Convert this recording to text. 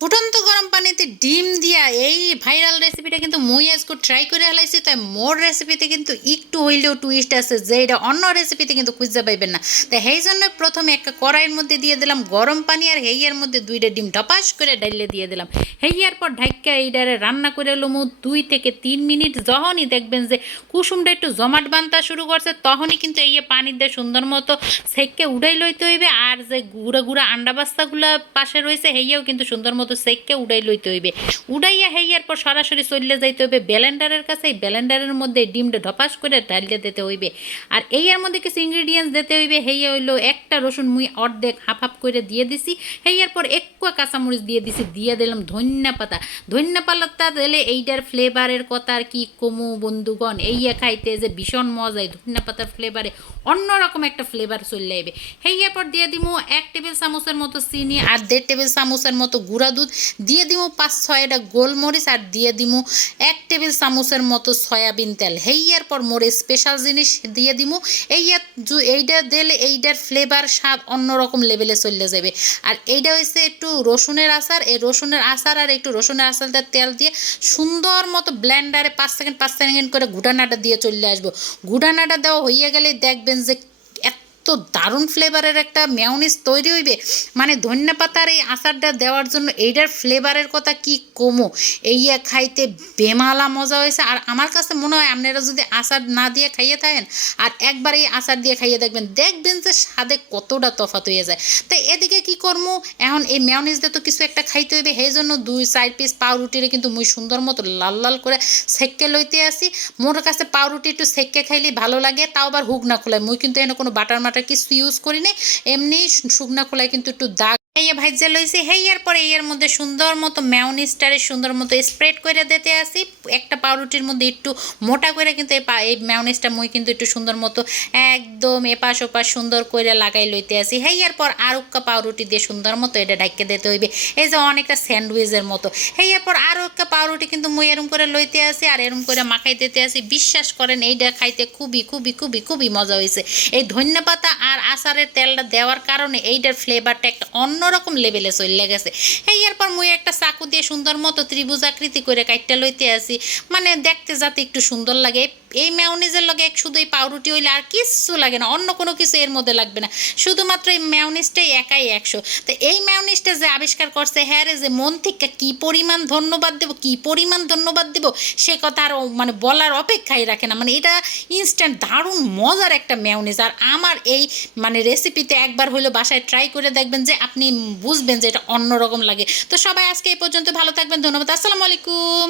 ফুটন্ত গরম পানিতে ডিম দিয়া এই ভাইরাল রেসিপিটা কিন্তু মুই আজকে ট্রাই করে হেলাইছি, তাই মোর রেসিপিতে কিন্তু একটু হইলেও টুইস্ট আছে যে এটা অন্য রেসিপিতে কিন্তু খুঁজতে পাইবেন না। তাই সেই জন্য প্রথমে একটা কড়াইয়ের মধ্যে দিয়ে দিলাম গরম পানি আর হেইয়ার মধ্যে দুইটা ডিম টপাস করে ডাইলে দিয়ে দিলাম। হেইয়ার পর ঢাক্কা এইটারে রান্না করে লমু দুই থেকে তিন মিনিট। যখনই দেখবেন যে কুসুমটা একটু জমাট বানতা শুরু করছে, তখনই কিন্তু এই পানি দিয়ে সুন্দর মতো সেককে উড়াই লইতে হইবে। আর যে গুঁড়া গুঁড়া আন্ডা বাস্তাগুলা পাশে রয়েছে, হেইয়াও কিন্তু সুন্দর মতো সেককে উড়াই লইতে হইবে। উড়াইয়া হেইয়ার পর সরাসরি চললে যাইতে হইবে ব্যালেন্ডারের কাছে ব্যালেন্ডারের মধ্যে ডিমটা ধপাস করে ঢালিয়ে দিতে হইবে। আর এইয়ার মধ্যে কিছু ইনগ্রিডিয়েন্টস দিতে হইবে। হেইয়া হইল একটা রসুন মুই অর্ধেক হাফ হাফ করে দিয়ে দিছি। হেইয়ার পর একটু কাঁচামরিচ দিয়ে দিছি, দিয়ে দিলাম ধন্যা পাতা। ধন্যা পাতা দিলে এইটার ফ্লেভারের কথা আর কি কমু বন্ধুগণ। এইয়া খাইতে যে ভীষণ মজাই ধন্যা পাতার ফ্লেভারে অন্যরকম একটা ফ্লেভার চলে আইবে। হেইয়ার পর দিয়ে দিমু এক টেবিল চামচের মতো চিনি আর দেড় টেবিল চামচের মতো গুঁড়া দুধ, দিয়ে দিমু পাঁচ ছয়টা গোলমরিচ আর দিয়ে দিমু এক টেবিল চামচের মতো সয়াবিন তেল। হেইয়ার পর মোরে স্পেশাল জিনিস দিয়ে দিমু। এইয়া এইটা দিলে এইটার ফ্লেভার স্বাদ অন্যরকম লেভেলে চলে যাবে। আর এইটা হচ্ছে একটু রসুনের আচার। এই রসুনের আচার আর একটু রসুনের আচারটা তেল দিয়ে সুন্দর মতো ব্লেন্ডারে পাঁচ সেকেন্ড পাঁচ সেকেন্ড করে ঘুটানাটা দিয়ে চলে আসব। ঘুটানাটা দেওয়া হইয়া গেলে দেখবেন যে এত দারুণ ফ্লেভারের একটা মেয়নিস তৈরি হইবে? মানে ধন্যা পাতার এই আচারটা দেওয়ার জন্য এইটার ফ্লেভারের কথা কি কমো? এইয়া খাইতে বেমালা মজা হয়েছে। আর আমার কাছে মনে হয় আপনারা যদি আচার না দিয়ে খাইয়ে থাকেন, আর একবার এই আচার দিয়ে খাইয়ে দেখবেন দেখবেন যে স্বাদে কতটা তফাত হয়ে যায়। তাই এদিকে কি করব এখন এই মেয়নিস দিয়ে তো কিছু একটা খাইতে হইবে। সেই জন্য দুই চার পিস পাউরুটিরে কিন্তু মুই সুন্দর মতো লাল লাল করে সেক্কে লইতে আসি। মোর কাছে পাউরুটি একটু সেক্কে খাইলে ভালো লাগে, তাও আবার হুক না খোলায় মুই কিন্তু এনে কোনো বাটার কিছু ইউজ করি না এমনি শুকনা খোলায় কিন্তু একটু দাগ এই ভাইজা লইছি। হেইয়ার পরে এর মধ্যে সুন্দর মতো ম্যাওনিসটারে সুন্দর মতো স্প্রেড করে দিতে আসি। একটা পাউরুটির মধ্যে একটু মোটা করে কিন্তু এই এই ম্যাওনিসটা মুই কিন্তু একটু সুন্দর মতো একদম এপাশ ওপাশ সুন্দর করে লাগাই লইতে আসি। হেইয়ার পর আর একটা পাউরুটি দিয়ে সুন্দর মতো এটা ঢাকিয়ে দিতে হইবে। এই যে অনেকটা স্যান্ডউইচের মতো। হেইয়ার পর আরও একটা পাউরুটি কিন্তু মুই এরম করে লইতে আসি আর এরম করে মাখাই দিতে আসি। বিশ্বাস করেন, এইটা খাইতে খুবই খুবই খুবই খুবই মজা হয়েছে এই ধন্যপাতা আর আচারের তেলটা দেওয়ার কারণে এইটার ফ্লেভারটা একটা অন্যরকম লেভেলে চলে গেছে। এই এরপর মুই একটা চাকু দিয়ে সুন্দর মতো ত্রিভুজ আকৃতি করে কাইটটা লইতে আসি। মানে দেখতে যাতে একটু সুন্দর লাগে। এই ম্যাওনিজের লগে এক শুধু এই পাউরুটি হইলে আর কিচ্ছু লাগে না, অন্য কোনো কিছু এর মধ্যে লাগবে না। শুধুমাত্র এই ম্যাওনিজটাই একাই একশো। তো এই ম্যাওনিজটা যে আবিষ্কার করছে হ্যাঁ রে, যে মন থেকে কী পরিমাণ ধন্যবাদ দেবো, কী পরিমাণ ধন্যবাদ দেবো, সে কথা আর মানে বলার অপেক্ষাই রাখে না। মানে এটা ইনস্ট্যান্ট দারুণ মজার একটা ম্যাওনিজ আর আমার এই মানে রেসিপিতে একবার হইল বাসায় ট্রাই করে দেখবেন যে আপনি বুঝবেন যে এটা অন্যরকম লাগে। তো সবাই আজকে এই পর্যন্ত ভালো থাকবেন, ধন্যবাদ, আসসালামু আলাইকুম।